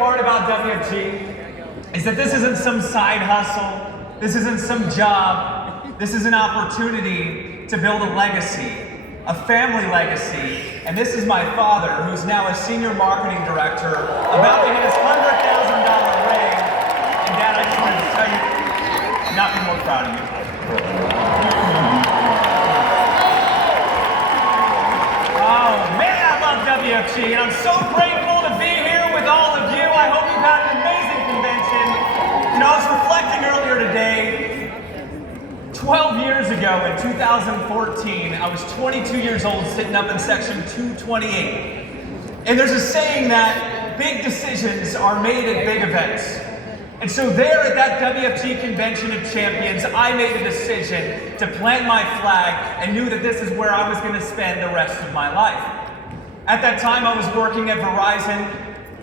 part about WFG is that this isn't some side hustle. This isn't some job. This is an opportunity to build a legacy, a family legacy. And this is my father, who's now a senior marketing director, about to hit his $100,000 ring. And Dad, I just wanted to tell you, not be more proud of you. Oh man, I love WFG, and I'm so grateful to be here with all of you. I hope you've had an amazing convention. You know, I was reflecting earlier today, 12 years ago in 2014, I was 22 years old sitting up in section 228. And there's a saying that big decisions are made at big events. And so there at that WFG Convention of Champions, I made a decision to plant my flag and knew that this is where I was going to spend the rest of my life. At that time, I was working at Verizon,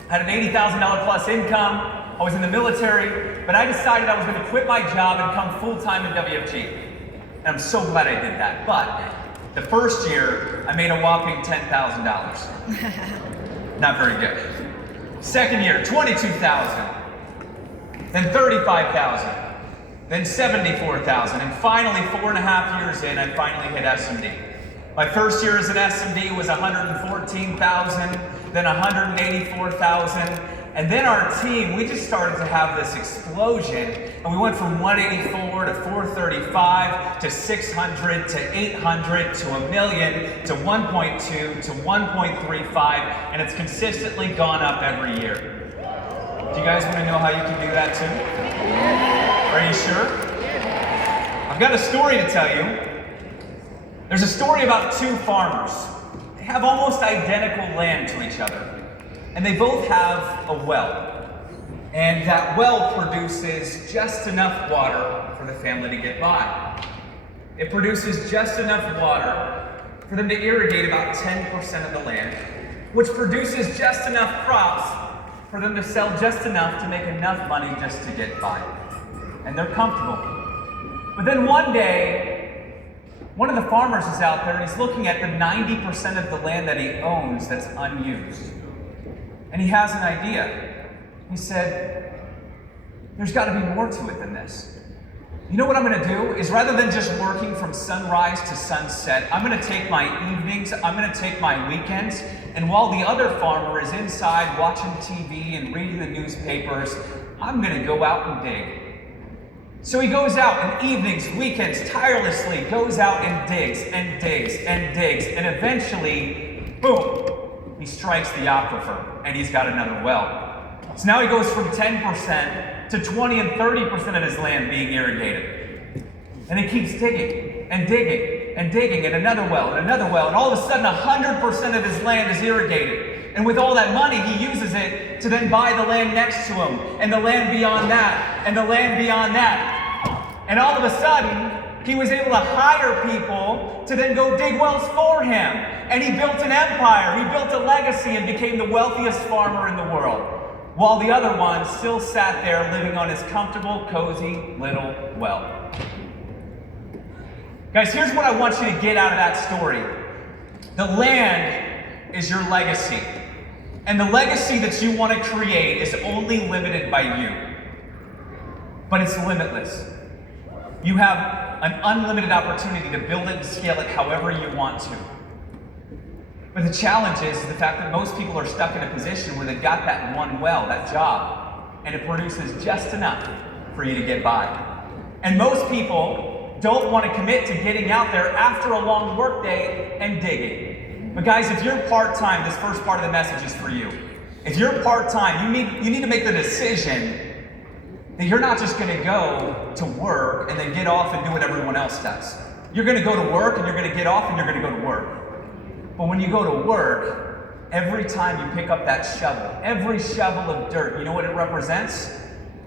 had an $80,000 plus income, I was in the military, but I decided I was going to quit my job and come full-time in WFG. And I'm so glad I did that. But the first year, I made a whopping $10,000. Not very good. Second year, $22,000. Then $35,000, then $74,000, and finally 4.5 years in, I finally hit SMD. My first year as an SMD was $114,000, then $184,000, and then our team, we just started to have this explosion, and we went from 184 to 435 to 600 to 800 to $1 million to 1.2 to 1.35, and it's consistently gone up every year. Do you guys want to know how you can do that too? Are you sure? I've got a story to tell you. There's a story about two farmers. They have almost identical land to each other. And they both have a well. And that well produces just enough water for the family to get by. It produces just enough water for them to irrigate about 10% of the land, which produces just enough crops for them to sell just enough to make enough money just to get by. And they're comfortable. But then one day, one of the farmers is out there and he's looking at the 90% of the land that he owns that's unused. And he has an idea. He said, there's got to be more to it than this. You know what I'm going to do is rather than just working from sunrise to sunset, I'm going to take my evenings, I'm going to take my weekends, and while the other farmer is inside watching TV and reading the newspapers, I'm going to go out and dig. So he goes out and evenings, weekends, tirelessly goes out and digs and digs and digs, and eventually, boom, he strikes the aquifer and he's got another well. So now he goes from 10% to 20 and 30% of his land being irrigated. And he keeps digging and digging and digging, and another well, and all of a sudden 100% of his land is irrigated. And with all that money, he uses it to then buy the land next to him, and the land beyond that, and the land beyond that. And all of a sudden, he was able to hire people to then go dig wells for him. And he built an empire, he built a legacy, and became the wealthiest farmer in the world. While the other one still sat there living on his comfortable, cozy little well. Guys, here's what I want you to get out of that story. The land is your legacy. And the legacy that you want to create is only limited by you. But it's limitless. You have an unlimited opportunity to build it and scale it however you want to. But the challenge is the fact that most people are stuck in a position where they've got that one well, that job, and it produces just enough for you to get by. And most people don't want to commit to getting out there after a long work day and digging. But guys, if you're part-time, this first part of the message is for you. If you're part-time, you need to make the decision that you're not just going to go to work and then get off and do what everyone else does. You're going to go to work and you're going to get off and you're going to go to work. But when you go to work, every time you pick up that shovel, every shovel of dirt, you know what it represents?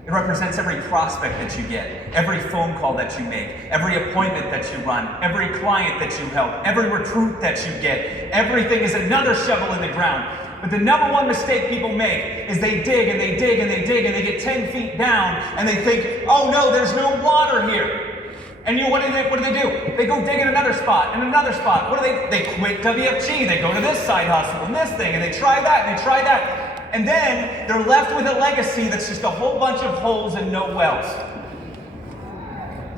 It represents every prospect that you get, every phone call that you make, every appointment that you run, every client that you help, every recruit that you get. Everything is another shovel in the ground. But the number one mistake people make is they dig and they dig and they dig and they get 10 feet down and they think, oh no, there's no water here. And what do they do? They go dig in another spot and another spot. What do they quit WFG. They go to this side hustle and this thing and they try that and they try that. And then they're left with a legacy that's just a whole bunch of holes and no wells.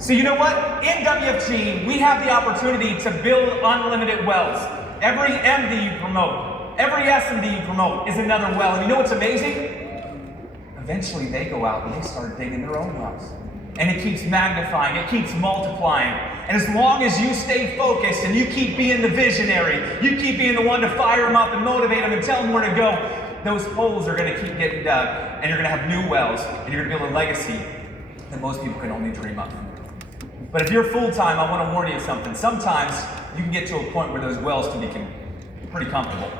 So you know what? In WFG, we have the opportunity to build unlimited wells. Every MD you promote, every SMD you promote is another well. And you know what's amazing? Eventually they go out and they start digging their own wells. And it keeps magnifying, it keeps multiplying. And as long as you stay focused and you keep being the visionary, you keep being the one to fire them up and motivate them and tell them where to go, those holes are gonna keep getting dug, and you're gonna have new wells, and you're gonna build a legacy that most people can only dream of. But if you're full-time, I wanna warn you of something. Sometimes you can get to a point where those wells can become pretty comfortable.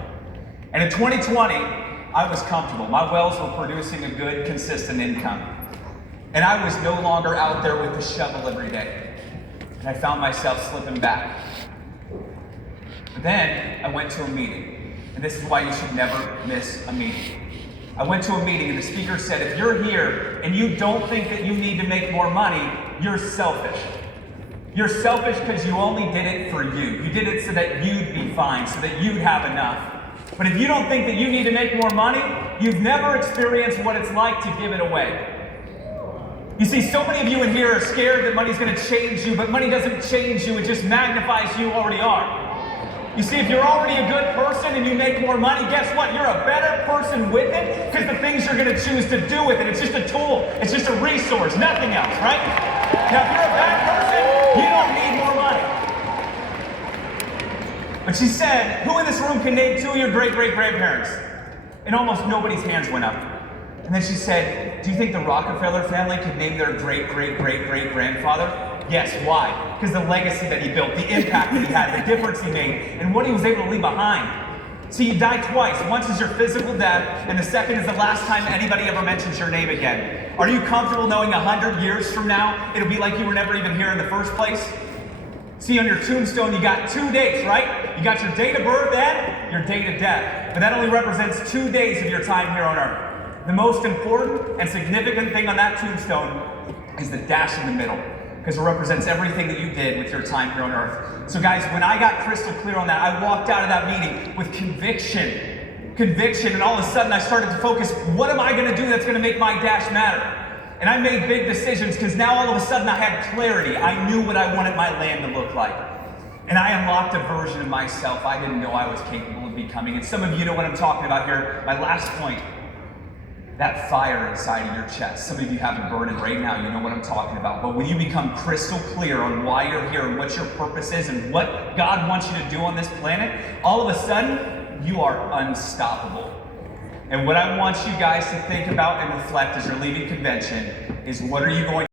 And in 2020, I was comfortable. My wells were producing a good, consistent income. And I was no longer out there with the shovel every day. And I found myself slipping back. But then I went to a meeting. And this is why you should never miss a meeting. I went to a meeting and the speaker said, if you're here and you don't think that you need to make more money, you're selfish. You're selfish because you only did it for you. You did it so that you'd be fine, so that you'd have enough. But if you don't think that you need to make more money, you've never experienced what it's like to give it away. You see, so many of you in here are scared that money's going to change you, but money doesn't change you, it just magnifies who you already are. You see, if you're already a good person and you make more money, guess what? You're a better person with it because the things you're going to choose to do with it. It's just a tool. It's just a resource, nothing else, right? Now, if you're a bad person, you don't need more money. But she said, who in this room can name 2 of your great-great-grandparents? And almost nobody's hands went up. And then she said, do you think the Rockefeller family could name their great-great-great-great-grandfather? Yes, why? Because the legacy that he built, the impact that he had, the difference he made, and what he was able to leave behind. See, you die twice. Once is your physical death, and the second is the last time anybody ever mentions your name again. Are you comfortable knowing 100 years from now, it'll be like you were never even here in the first place? See, on your tombstone, you got 2 dates, right? You got your date of birth and your date of death. But that only represents 2 days of your time here on earth. The most important and significant thing on that tombstone is the dash in the middle, because it represents everything that you did with your time here on earth. So guys, when I got crystal clear on that, I walked out of that meeting with conviction, and all of a sudden I started to focus, what am I gonna do that's gonna make my dash matter? And I made big decisions because now all of a sudden I had clarity. I knew what I wanted my land to look like. And I unlocked a version of myself I didn't know I was capable of becoming. And some of you know what I'm talking about here. My last point, that fire inside of your chest. Some of you have it burning right now, you know what I'm talking about. But when you become crystal clear on why you're here and what your purpose is and what God wants you to do on this planet, all of a sudden, you are unstoppable. And what I want you guys to think about and reflect as you're leaving convention is, what are you going